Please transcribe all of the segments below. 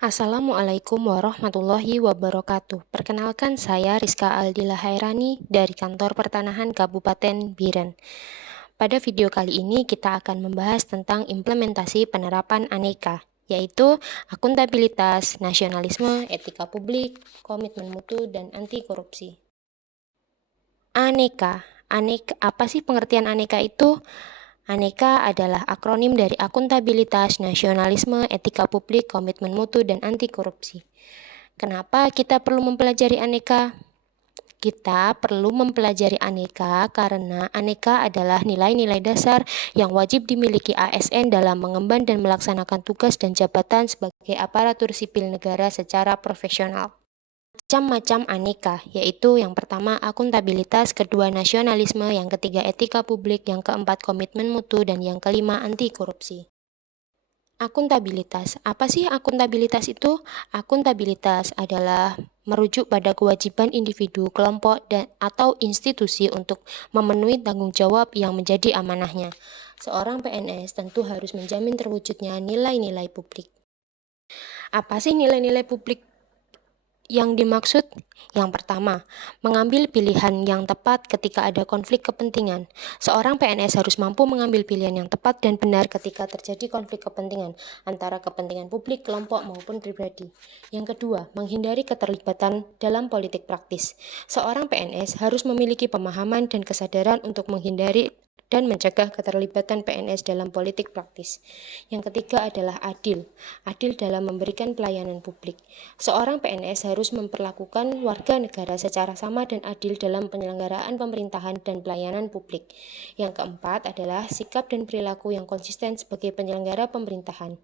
Assalamualaikum warahmatullahi wabarakatuh. Perkenalkan saya Rizka Aldila Hairani dari Kantor Pertanahan Kabupaten Biren. Pada video kali ini kita akan membahas tentang implementasi penerapan Aneka, yaitu akuntabilitas, nasionalisme, etika publik, komitmen mutu, dan anti korupsi. Aneka, apa sih pengertian Aneka itu? Aneka adalah akronim dari akuntabilitas, nasionalisme, etika publik, komitmen mutu, dan anti korupsi. Kenapa kita perlu mempelajari Aneka? Kita perlu mempelajari Aneka karena Aneka adalah nilai-nilai dasar yang wajib dimiliki ASN dalam mengemban dan melaksanakan tugas dan jabatan sebagai aparatur sipil negara secara profesional. Macam-macam Aneka, yaitu yang pertama akuntabilitas, kedua nasionalisme, yang ketiga etika publik, yang keempat komitmen mutu, dan yang kelima anti korupsi. Akuntabilitas. Apa sih akuntabilitas itu? Akuntabilitas adalah merujuk pada kewajiban individu, kelompok, dan atau institusi untuk memenuhi tanggung jawab yang menjadi amanahnya. Seorang PNS tentu harus menjamin terwujudnya nilai-nilai publik. Apa sih nilai-nilai publik yang dimaksud? Yang pertama, mengambil pilihan yang tepat ketika ada konflik kepentingan. Seorang PNS harus mampu mengambil pilihan yang tepat dan benar ketika terjadi konflik kepentingan antara kepentingan publik, kelompok, maupun pribadi. Yang kedua, menghindari keterlibatan dalam politik praktis. Seorang PNS harus memiliki pemahaman dan kesadaran untuk menghindari dan mencegah keterlibatan PNS dalam politik praktis. Yang ketiga adalah adil dalam memberikan pelayanan publik. Seorang PNS harus memperlakukan warga negara secara sama dan adil dalam penyelenggaraan pemerintahan dan pelayanan publik. Yang keempat adalah sikap dan perilaku yang konsisten sebagai penyelenggara pemerintahan.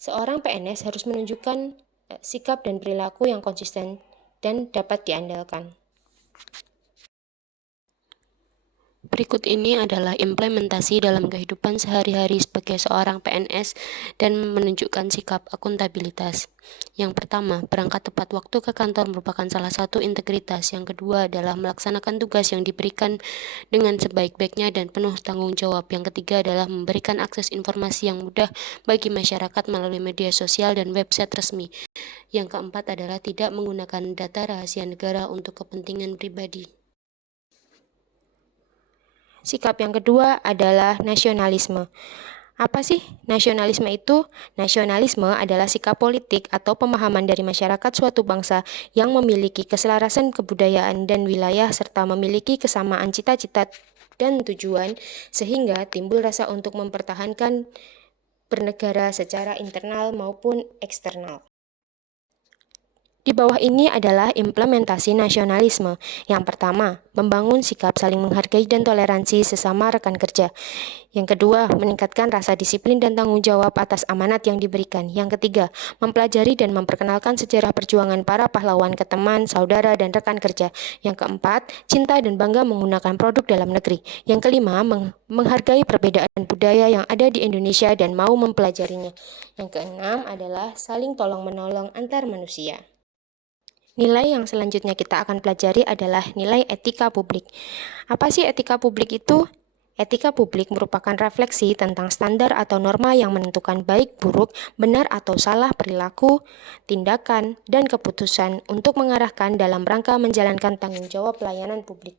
Seorang PNS harus menunjukkan sikap dan perilaku yang konsisten dan dapat diandalkan. Berikut ini adalah implementasi dalam kehidupan sehari-hari sebagai seorang PNS dan menunjukkan sikap akuntabilitas. Yang pertama, berangkat tepat waktu ke kantor merupakan salah satu integritas. Yang kedua adalah melaksanakan tugas yang diberikan dengan sebaik-baiknya dan penuh tanggung jawab. Yang ketiga adalah memberikan akses informasi yang mudah bagi masyarakat melalui media sosial dan website resmi. Yang keempat adalah tidak menggunakan data rahasia negara untuk kepentingan pribadi. Sikap yang kedua adalah nasionalisme. Apa sih nasionalisme itu? Nasionalisme adalah sikap politik atau pemahaman dari masyarakat suatu bangsa yang memiliki keselarasan kebudayaan dan wilayah serta memiliki kesamaan cita-cita dan tujuan sehingga timbul rasa untuk mempertahankan bernegara secara internal maupun eksternal. Di bawah ini adalah implementasi nasionalisme. Yang pertama, membangun sikap saling menghargai dan toleransi sesama rekan kerja. Yang kedua, meningkatkan rasa disiplin dan tanggung jawab atas amanat yang diberikan. Yang ketiga, mempelajari dan memperkenalkan sejarah perjuangan para pahlawan ke teman, saudara, dan rekan kerja. Yang keempat, cinta dan bangga menggunakan produk dalam negeri. Yang kelima, menghargai perbedaan budaya yang ada di Indonesia dan mau mempelajarinya. Yang keenam adalah saling tolong-menolong antar manusia. Nilai yang selanjutnya kita akan pelajari adalah nilai etika publik. Apa sih etika publik itu? Etika publik merupakan refleksi tentang standar atau norma yang menentukan baik, buruk, benar atau salah perilaku, tindakan, dan keputusan untuk mengarahkan dalam rangka menjalankan tanggung jawab pelayanan publik.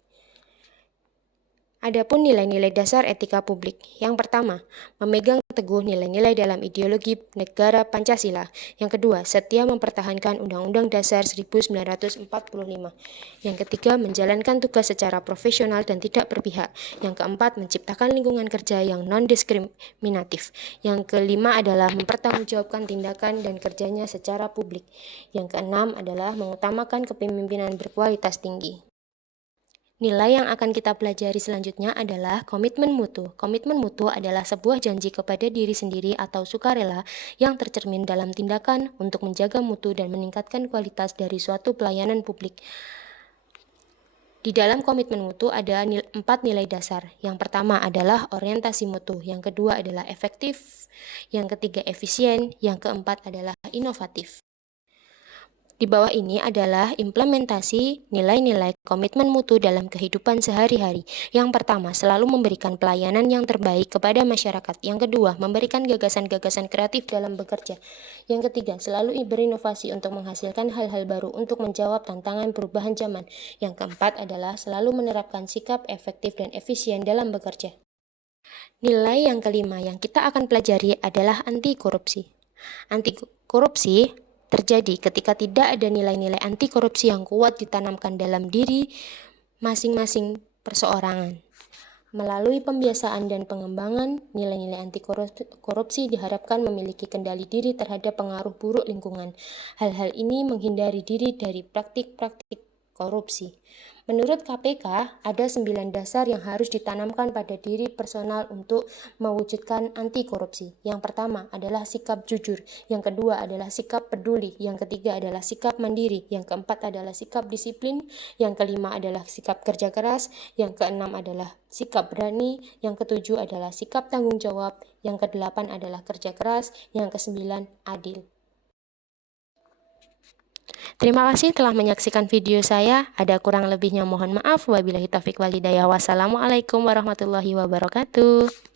Adapun nilai-nilai dasar etika publik. Yang pertama, memegang teguh nilai-nilai dalam ideologi negara Pancasila. Yang kedua, setia mempertahankan Undang-Undang Dasar 1945. Yang ketiga, menjalankan tugas secara profesional dan tidak berpihak. Yang keempat, menciptakan lingkungan kerja yang non-diskriminatif. Yang kelima adalah mempertanggungjawabkan tindakan dan kerjanya secara publik. Yang keenam adalah mengutamakan kepemimpinan berkualitas tinggi. Nilai yang akan kita pelajari selanjutnya adalah komitmen mutu. Komitmen mutu adalah sebuah janji kepada diri sendiri atau sukarela yang tercermin dalam tindakan untuk menjaga mutu dan meningkatkan kualitas dari suatu pelayanan publik. Di dalam komitmen mutu ada 4 nilai dasar. Yang pertama adalah orientasi mutu, yang kedua adalah efektif, yang ketiga efisien, yang keempat adalah inovatif. Di bawah ini adalah implementasi nilai-nilai komitmen mutu dalam kehidupan sehari-hari. Yang pertama, selalu memberikan pelayanan yang terbaik kepada masyarakat. Yang kedua, memberikan gagasan-gagasan kreatif dalam bekerja. Yang ketiga, selalu berinovasi untuk menghasilkan hal-hal baru untuk menjawab tantangan perubahan zaman. Yang keempat adalah selalu menerapkan sikap efektif dan efisien dalam bekerja. Nilai yang kelima yang kita akan pelajari adalah anti korupsi. Anti korupsi terjadi ketika tidak ada nilai-nilai anti korupsi yang kuat ditanamkan dalam diri masing-masing perseorangan. Melalui pembiasaan dan pengembangan, nilai-nilai anti korupsi diharapkan memiliki kendali diri terhadap pengaruh buruk lingkungan. Hal-hal ini menghindari diri dari praktik-praktik korupsi. Menurut KPK, ada 9 dasar yang harus ditanamkan pada diri personal untuk mewujudkan anti korupsi. Yang pertama adalah sikap jujur, yang kedua adalah sikap peduli, yang ketiga adalah sikap mandiri, yang keempat adalah sikap disiplin, yang kelima adalah sikap kerja keras, yang keenam adalah sikap berani, yang ketujuh adalah sikap tanggung jawab, yang kedelapan adalah kerja keras, yang kesembilan adil. Terima kasih telah menyaksikan video saya. Ada kurang lebihnya mohon maaf. Wabillahi taufiq walhidayah. Wassalamualaikum warahmatullahi wabarakatuh.